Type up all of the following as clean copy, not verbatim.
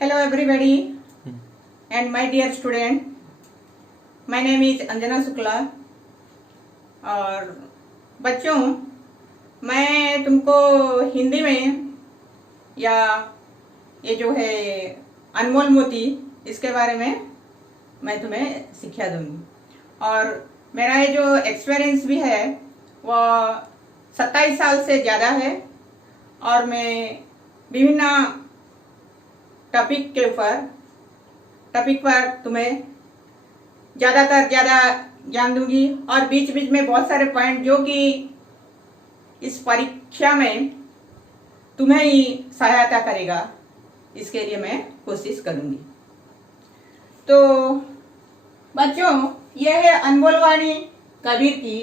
Hello everybody and my dear student. My name is Anjana Shukla. और बच्चों, मैं तुमको हिंदी में या ये जो है अनमोल मोती इसके बारे में मैं तुम्हें शिक्षा दूंगी। और मेरा ये जो एक्सपीरियंस भी है वो 27 साल से ज़्यादा है और मैं विभिन्न टॉपिक पर तुम्हें ज़्यादातर ज़्यादा ज्ञान दूंगी और बीच बीच में बहुत सारे पॉइंट जो कि इस परीक्षा में तुम्हें ही सहायता करेगा, इसके लिए मैं कोशिश करूंगी। तो बच्चों, यह है अनमोल वाणी कबीर की।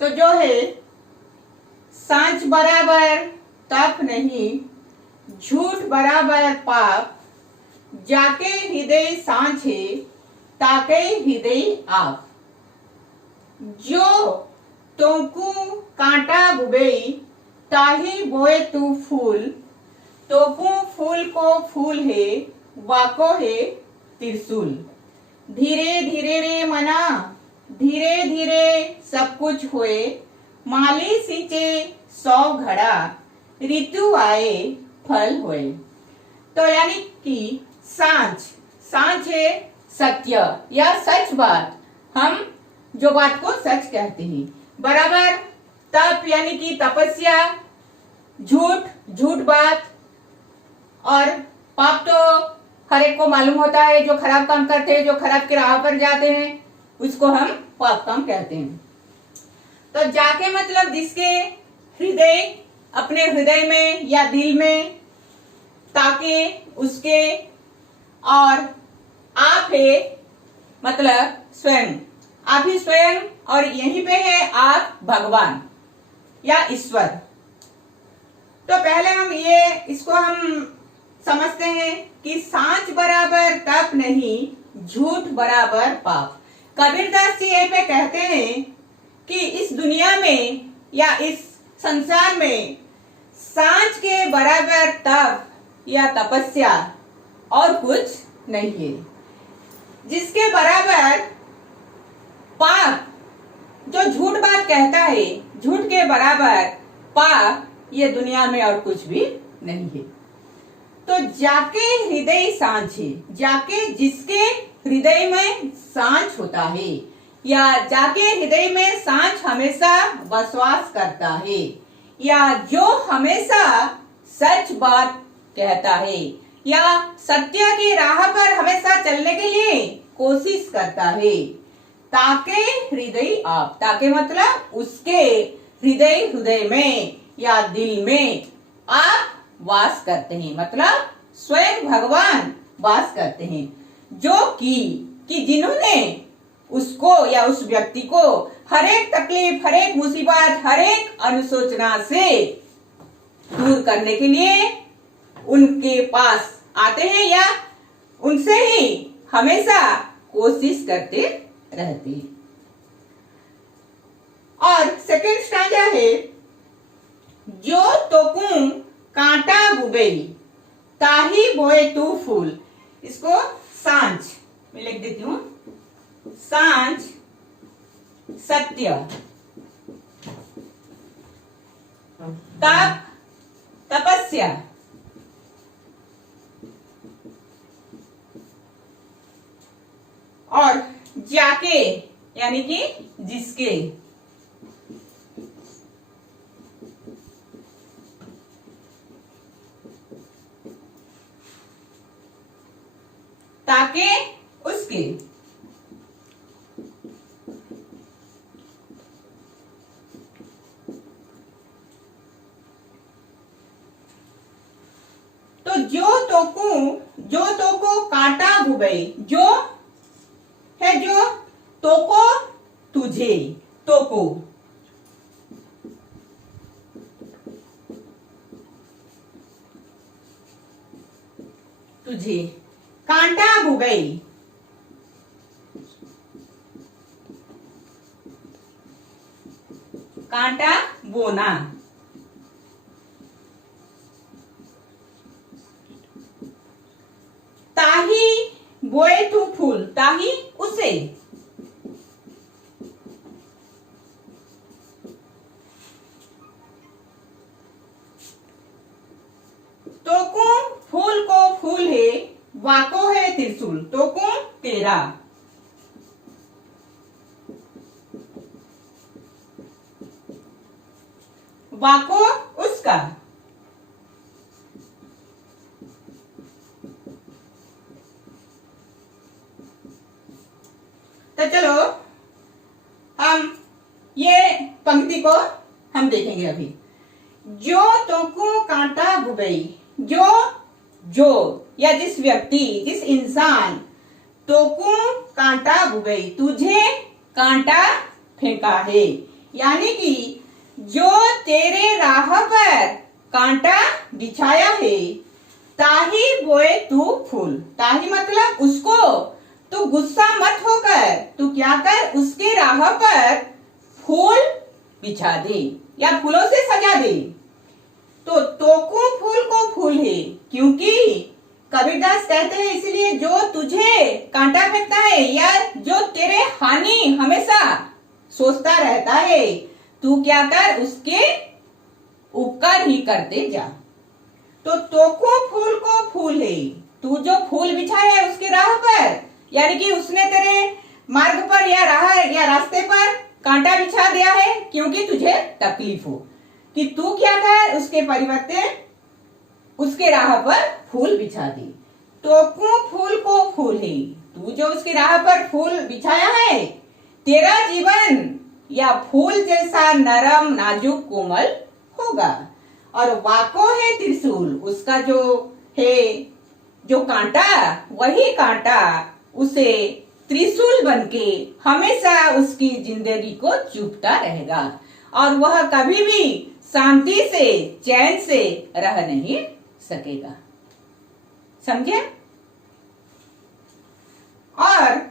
तो जो है, सांच बराबर तप नहीं, झूठ बराबर पाप, जाके हृदय सांचे ताके हृदय आप। जो तोकू कांटा बुबई ताही बोए तू फूल, तोकू फूल को फूल है वाको है त्रिशूल। धीरे धीरे रे मना, धीरे धीरे सब कुछ होए, माली सींचे 100 घड़ा, ऋतु आए फल होए। तो यानी कि सांच है सत्य या सच बात, हम जो बात को सच कहते हैं। बराबर तप यानी कि तपस्या, झूठ बात, और पाप तो हर एक को मालूम होता है। जो खराब काम करते हैं, जो खराब की राह पर जाते हैं, उसको हम पाप काम कहते हैं। तो जाके मतलब जिसके हृदय, अपने हृदय में या दिल में, ताके उसके, और आप है मतलब स्वयं, आप ही स्वयं, और यहीं पे है आप भगवान या ईश्वर। तो पहले हम इसको हम समझते हैं कि सांच बराबर तप नहीं, झूठ बराबर पाप। कबीरदास जी ये पे कहते हैं कि इस दुनिया में या इस संसार में सांच के बराबर तप या तपस्या और कुछ नहीं है। जिसके बराबर पाप, जो झूठ बात कहता है, झूठ के बराबर पाप ये दुनिया में और कुछ भी नहीं है। तो जाके हृदय सांच है, जाके जिसके हृदय में सांच होता है, या जाके हृदय में सांच हमेशा बसवास करता है, या जो हमेशा सच बात कहता है, या सत्य की राह पर हमेशा चलने के लिए कोशिश करता है, ताके हृदय आप। ताके मतलब उसके हृदय में या दिल में आप वास करते हैं, मतलब स्वयं भगवान वास करते हैं। जो कि जिन्होंने उसको या उस व्यक्ति को हर एक तकलीफ, हर एक मुसीबत, हर एक अनुशोचना से दूर करने के लिए उनके पास आते हैं या उनसे ही हमेशा कोशिश करते रहते हैं। और सेकंड स्टांजा है, जो तोकू कांटा बुबई ताही बोए तू फूल। इसको सांच मैं लिख देती हूं। सांच सत्य, तप तपस्या, और जाके यानी कि जिसके। ताके उसके। तो जो तोको कांटा भुबई, जो है जो तोको तुझे, तोको तुझे, कांटा भुबई कांटा बोना। ताही बोए तू फूल, ताही उसे। तोकू फूल को फूल है, वाको है त्रिशूल, तोकू तेरा। वाको उसका। तो चलो हम ये पंक्ति को हम देखेंगे अभी। जो तोकू कांटा बुबई, जो या जिस व्यक्ति, जिस इंसान तोकू कांटा बुबई, तुझे कांटा फेंका है, यानी कि जो तेरे राह पर कांटा बिछाया है, ताही बोए तू फूल, ताही मतलब उसको तू गुस्सा मत होकर तू क्या कर, उसके राह पर फूल बिछा दे या फूलों से सजा दे। तो तोकू फूल को फूल है, क्योंकि कबीरदास कहते हैं इसलिए जो तुझे कांटा फेंकता है या जो तेरे हानि हमेशा सोचता रहता है, तू क्या कर, उसके उपकार ही करते जा। तो तोकू फूल को फूल है, तू जो फूल बिछाया है उसके राह पर, यानी कि उसने तेरे मार्ग पर या राह या रास्ते पर कांटा बिछा दिया है, क्योंकि तुझे तकलीफ हो, कि तू क्या कर, उसके परिवर्ते उसके राह पर फूल बिछा दे। तोकू फूल को फूल है, तू जो उसके राह पर फूल बिछाया है, तेरा जीवन या फूल जैसा नरम नाजुक कोमल होगा। और वाको है त्रिशूल, उसका जो है जो कांटा, वही कांटा उसे त्रिशूल बनके हमेशा उसकी जिंदगी को चुभता रहेगा और वह कभी भी शांति से चैन से रह नहीं सकेगा। समझे? और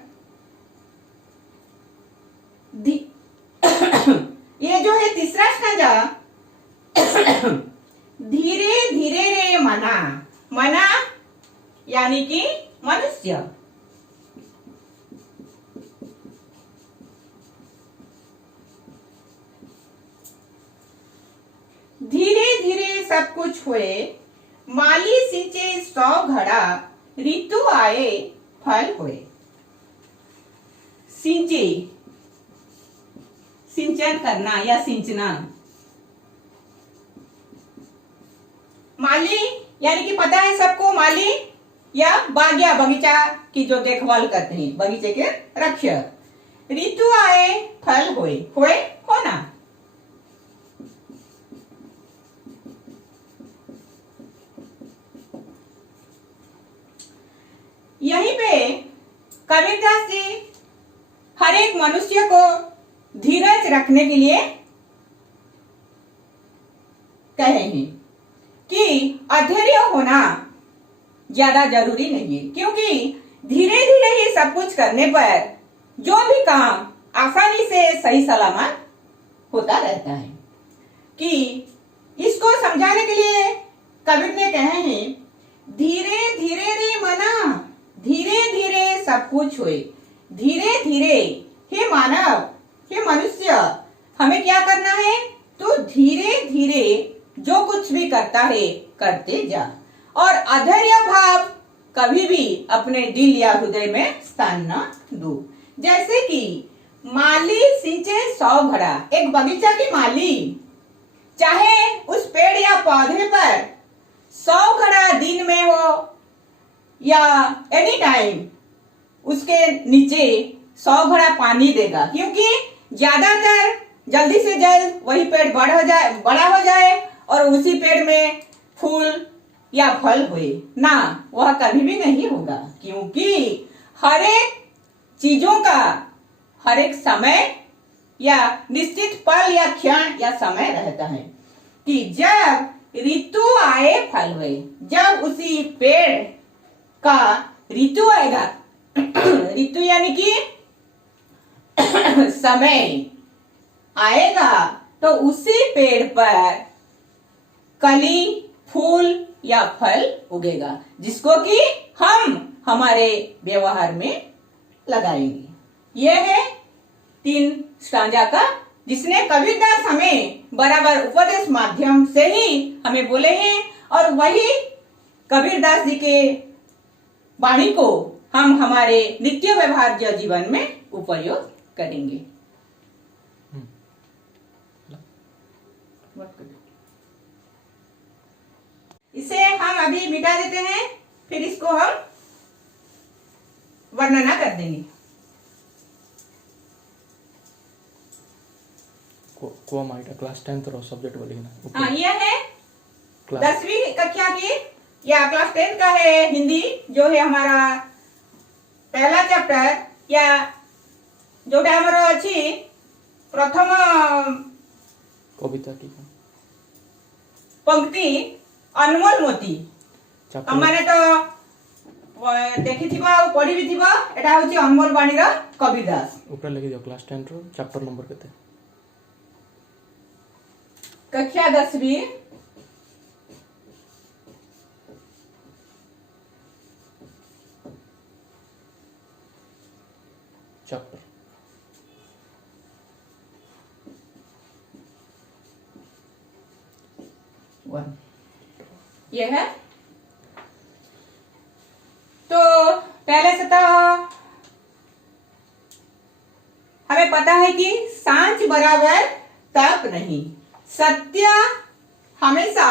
ये जो है तीसरा स्टांजा, धीरे धीरे रे मना, मना यानी कि मनुष्य, धीरे धीरे सब कुछ हुए, माली सिंचे 100 घड़ा, ऋतु आए फल हुए। सिंचे, सिंचन करना या सिंचना। माली यानी कि पता है सबको, माली या बाग या बगीचा की जो देखभाल करते हैं, बगीचे के रक्षक। ऋतु आए फल होए, होए होना। यहीं पे कबीरदास जी हर एक मनुष्य को धीरज रखने के लिए कहे हैं कि अधैर्य होना ज्यादा जरूरी नहीं है, क्योंकि धीरे धीरे ही सब कुछ करने पर जो भी काम आसानी से सही सलामत होता रहता है। कि इसको समझाने के लिए कबीर ने कहे हैं, धीरे धीरे रे मना, धीरे धीरे सब कुछ हुए, धीरे धीरे हे मानव, हे मनुष्य, हमें क्या करना है, तो धीरे धीरे जो कुछ भी करता है करते जा, और अधैर्य भाव कभी भी अपने दिल या हृदय में स्थान न दो। जैसे कि माली सिंचे 100 घड़ा, एक बगीचा की माली चाहे उस पेड़ या पौधे पर 100 घड़ा दिन में हो या एनी टाइम उसके नीचे 100 घड़ा पानी देगा, क्योंकि ज्यादातर जल्दी से जल्द वही पेड़ बड़ा हो जाए और उसी पेड़ में फूल या फल हुए ना, वह कभी भी नहीं होगा। क्योंकि हर एक चीजों का हर एक समय या निश्चित पल या क्षण या समय रहता है कि जब ऋतु आए फल हुए, जब उसी पेड़ का ऋतु आएगा, ऋतु यानी कि समय आएगा, तो उसी पेड़ पर कली, फूल या फल उगेगा, जिसको कि हम हमारे व्यवहार में लगाएंगे। यह है 3 स्टांजा का, जिसने कबीरदास हमें बराबर उपदेश माध्यम से ही हमें बोले हैं, और वही कबीरदास जी के वाणी को हम हमारे नित्य व्यवहार्य जीवन में उपयोग करेंगे। इसे हम अभी मिटा देते हैं, फिर इसको हम वर्णना कर देंगे। क्लास 10th रो सब्जेक्ट बोलेंगे। हाँ, यह है 10वीं कक्षा की या क्लास 10 का है हिंदी, जो है हमारा पहला चैप्टर, या जोटा हमर अछि प्रथम कविता की पंक्ति अनमोल मोती। हमने तो देखि थिबा और पढ़ी भी थिबा, एटा होछि अनमोल वाणी रो कबीरदास। ऊपर लिखि दियो क्लास 10 रो चैप्टर नंबर केते? कक्षा 10वीं चैप्टर। ये है। तो पहले से तो हमें पता है कि सांच बराबर तप नहीं, सत्य हमेशा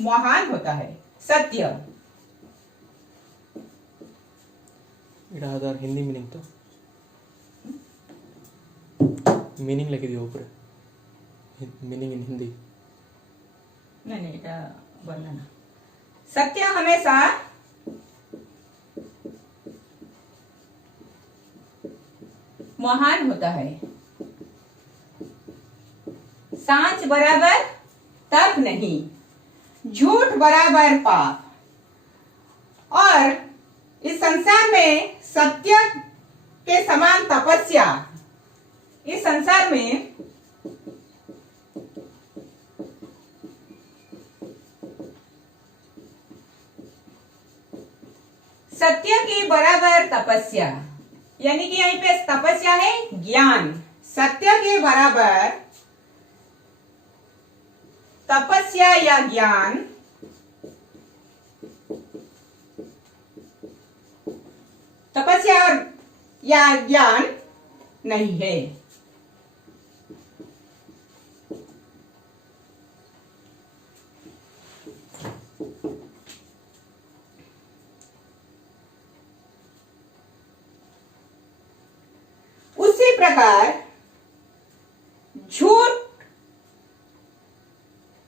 महान होता है। सत्य इधर हिंदी मीनिंग तो मीनिंग लिखि दियो ऊपर, मीनिंग इन हिंदी। नहीं, এটা वर्णन। सत्य हमेशा महान होता है, सांच बराबर तप नहीं, झूठ बराबर पाप, और इस संसार में सत्य के समान तपस्या, इस संसार में सत्य के बराबर तपस्या, यानी कि यहीं पे तपस्या है ज्ञान। सत्य के बराबर तपस्या या ज्ञान तपस्या और या ज्ञान नहीं है। उसी प्रकार झूठ,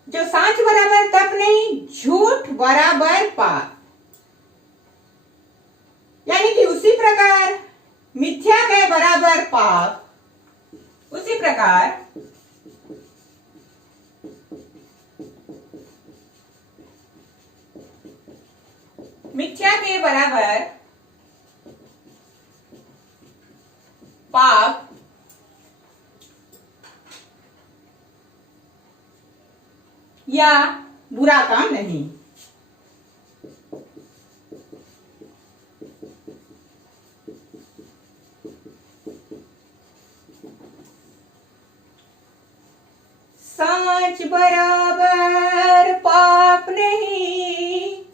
जो सांच बराबर तप नहीं, झूठ बराबर पाप, यानी कि उसी प्रकार मिथ्या के बराबर पाप, उसी प्रकार मिथ्या के बराबर पाप या बुरा काम नहीं। सांच बराबर पाप नहीं,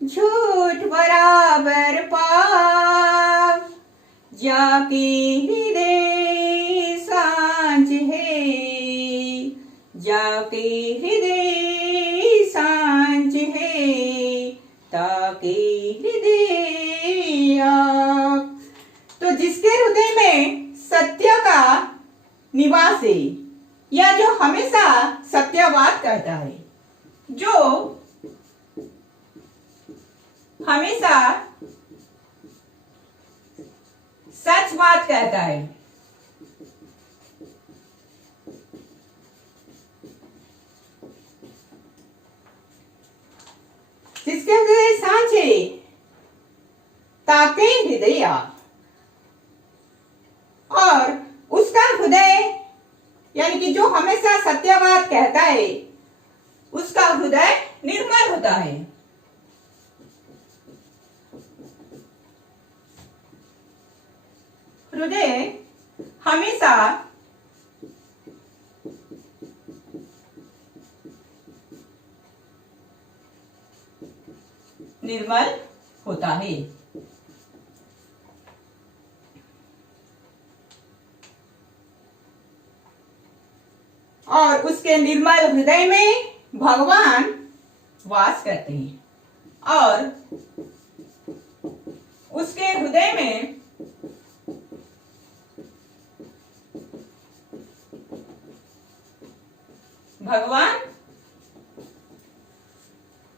झूठ बराबर पाप, जाके हृदय सांच है, जाके हृदय सांच है, ताके हृदय आप। तो जिसके हृदय में सत्य का निवास है, या जो हमेशा सत्यवाद कहता है, जो हमेशा सच बात कहता है, जिसके हृदय सांचे ताके हृदय, और उसका हृदय यानी कि जो हमेशा सत्यवाद कहता है, उसका हृदय निर्मल होता है। हृदय हमेशा निर्मल होता है। और उसके निर्मल हृदय में भगवान वास करते हैं और उसके हृदय में भगवान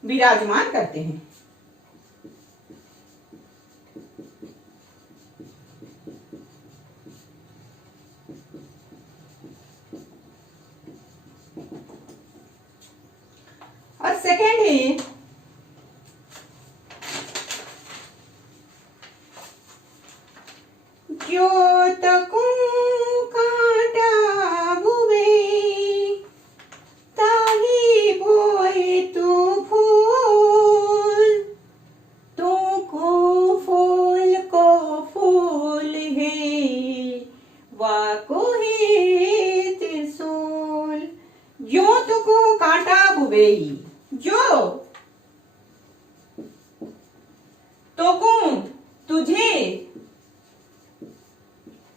विराजमान करते हैं। और सेकेंड है ज्योतकू कांटा बुवे ताही बोए तू फूल तू को फूल है वाको है त्रिशूल। ज्योतकू कांटा बुवेई जो तो कौन तुझे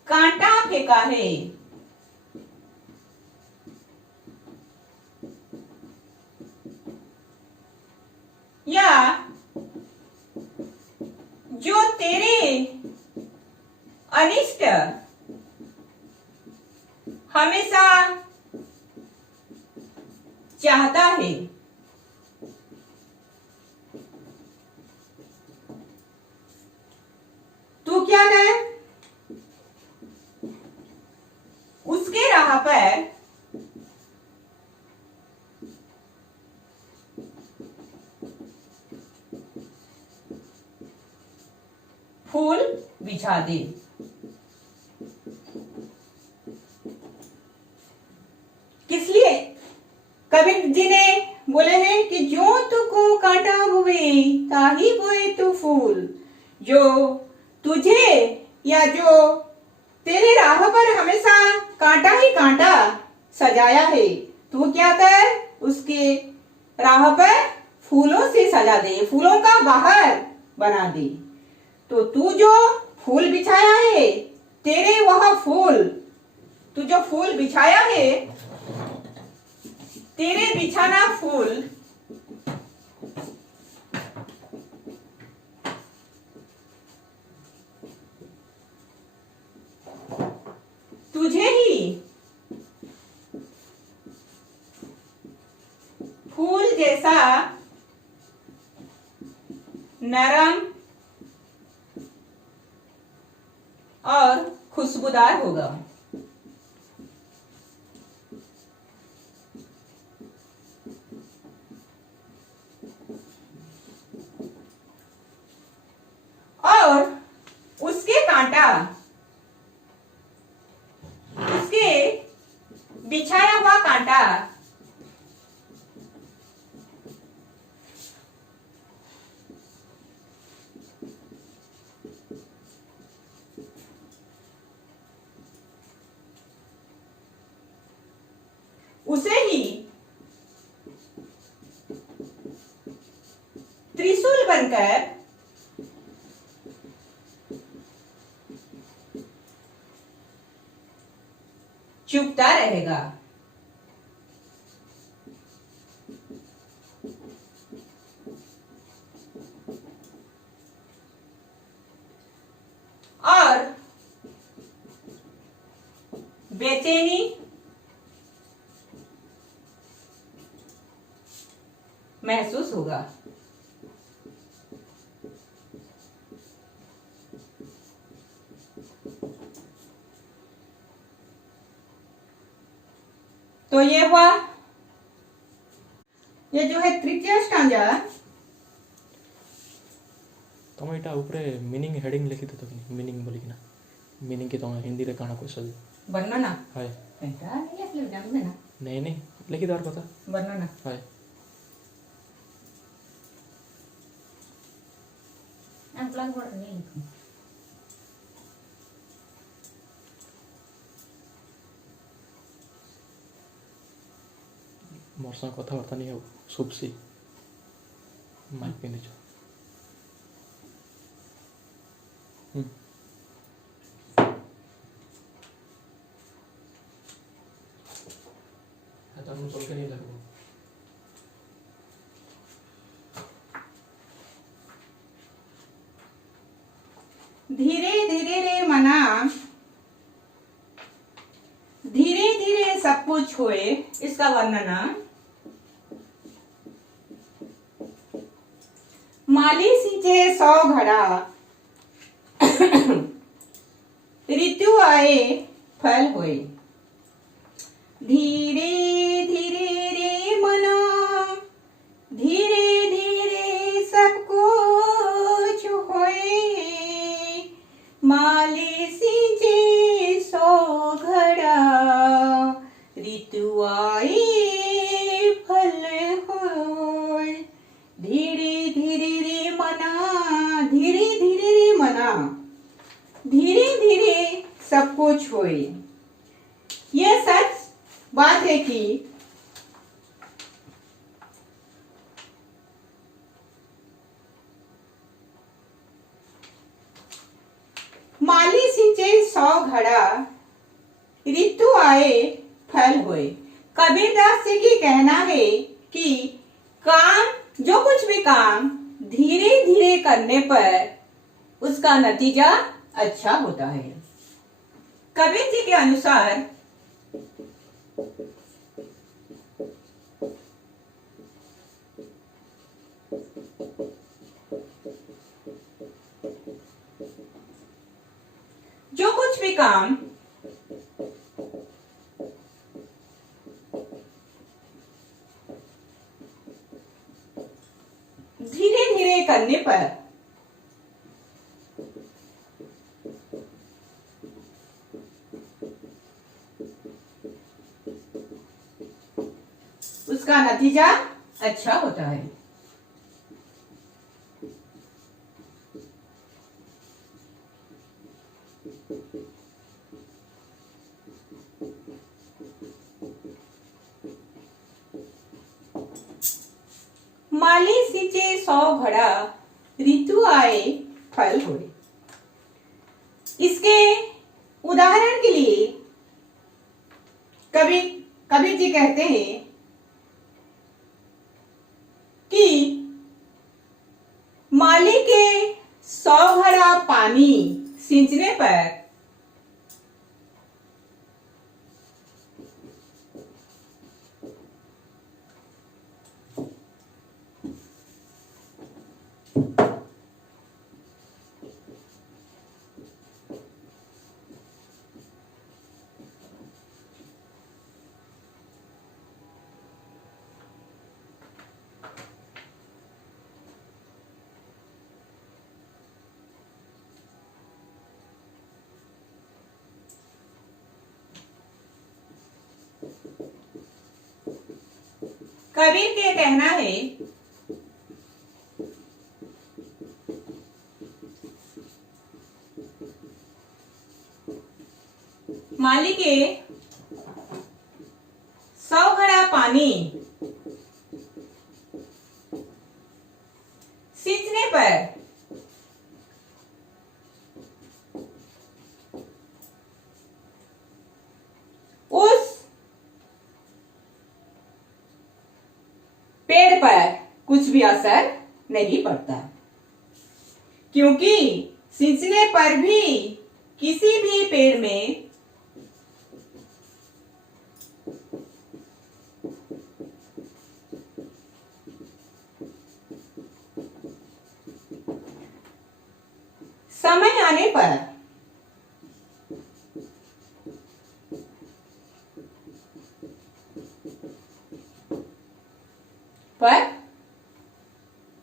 कांटा फेंका है या जो तेरे अनिष्ट हमेशा चाहता है। तू क्या करे उसके राह पर फूल बिछा दे। किस लिए कबीर जी ने बोले हैं कि जो तुको कांटा हुए ताही बोए तू फूल। जो तुझे या जो तेरे राह पर हमेशा कांटा ही कांटा सजाया है तू क्या कर उसके राह पर फूलों से सजा दे, फूलों का बाहर बना दे। तो तू जो फूल बिछाया है तेरे वह फूल तू जो फूल बिछाया है तेरे बिछाना फूल तुझे ही फूल जैसा नरम और खुशबूदार होगा। और उसके कांटा उसके बिछाया हुआ कांटा उसे ही त्रिशूल बनकर चुपता रहेगा। और बेचैनी महसूस होगा। तो ये हुआ ये जो है तृतीय स्टांजा। तुम एटा ऊपर मीनिंग हेडिंग लिखी तो मीनिंग बोली ना मीनिंग के तुम हिंदी रे काना क्वेश्चन वर्णना हाय एटा नहीं लिख ले ना नहीं लिखी दार पता वर्णना हाय अनप्लग वर्ड नहीं लिखूं मोर संग कथबार्ता नहीं हो शुभसी माइक पिंधि चलके नहीं लगो धीरे धीरे रे मना, धीरे धीरे सब कुछ होए। इसका वर्णन, माली सिंचे 100 घड़ा, ऋतु आए फल होए। धीरे धीरे रे मना, धीरे धीरे सब कुछ होए। माली सिंचे 100 घड़ा, ऋतु आए फल होए। धीरे धीरे रे मना, धीरे धीरे रे मना, धीरे धीरे सब कुछ होए। यह सच बात है कि माली सिंचे 100 घड़ा, ऋतु आए फल होए। कबीरदास जी की कहना है कि काम, जो कुछ भी काम धीरे धीरे करने पर उसका नतीजा अच्छा होता है। कबीर जी के अनुसार जो कुछ भी काम धीरे धीरे करने पर उसका नतीजा अच्छा होता है। माली सिंचे 100 घड़ा, ऋतु आए फल होए। इसके उदाहरण के लिए कबीर जी कहते हैं कि माली के 100 घड़ा पानी सींचने पर कबीर के कहना है माली के 100 घड़ा पानी सींचने पर उस पेड़ पर कुछ भी असर नहीं पड़ता, क्योंकि सींचने पर भी किसी भी पेड़ में समय आने पर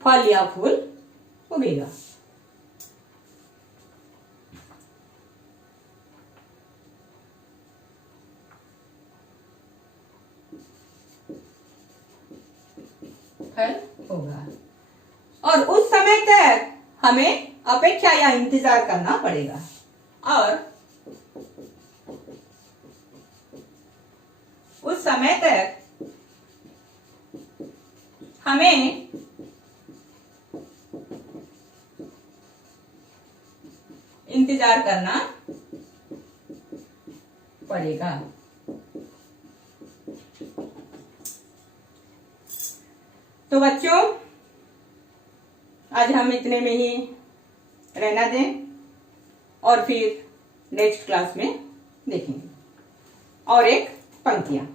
फल या फूल उगेगा। फल होगा और उस समय तक हमें अपेक्षा या इंतजार करना पड़ेगा। और उस समय तक हमें इंतजार करना पड़ेगा। तो बच्चों, आज हम इतने में ही रहना दें और फिर नेक्स्ट क्लास में देखेंगे। और एक पंक्तियां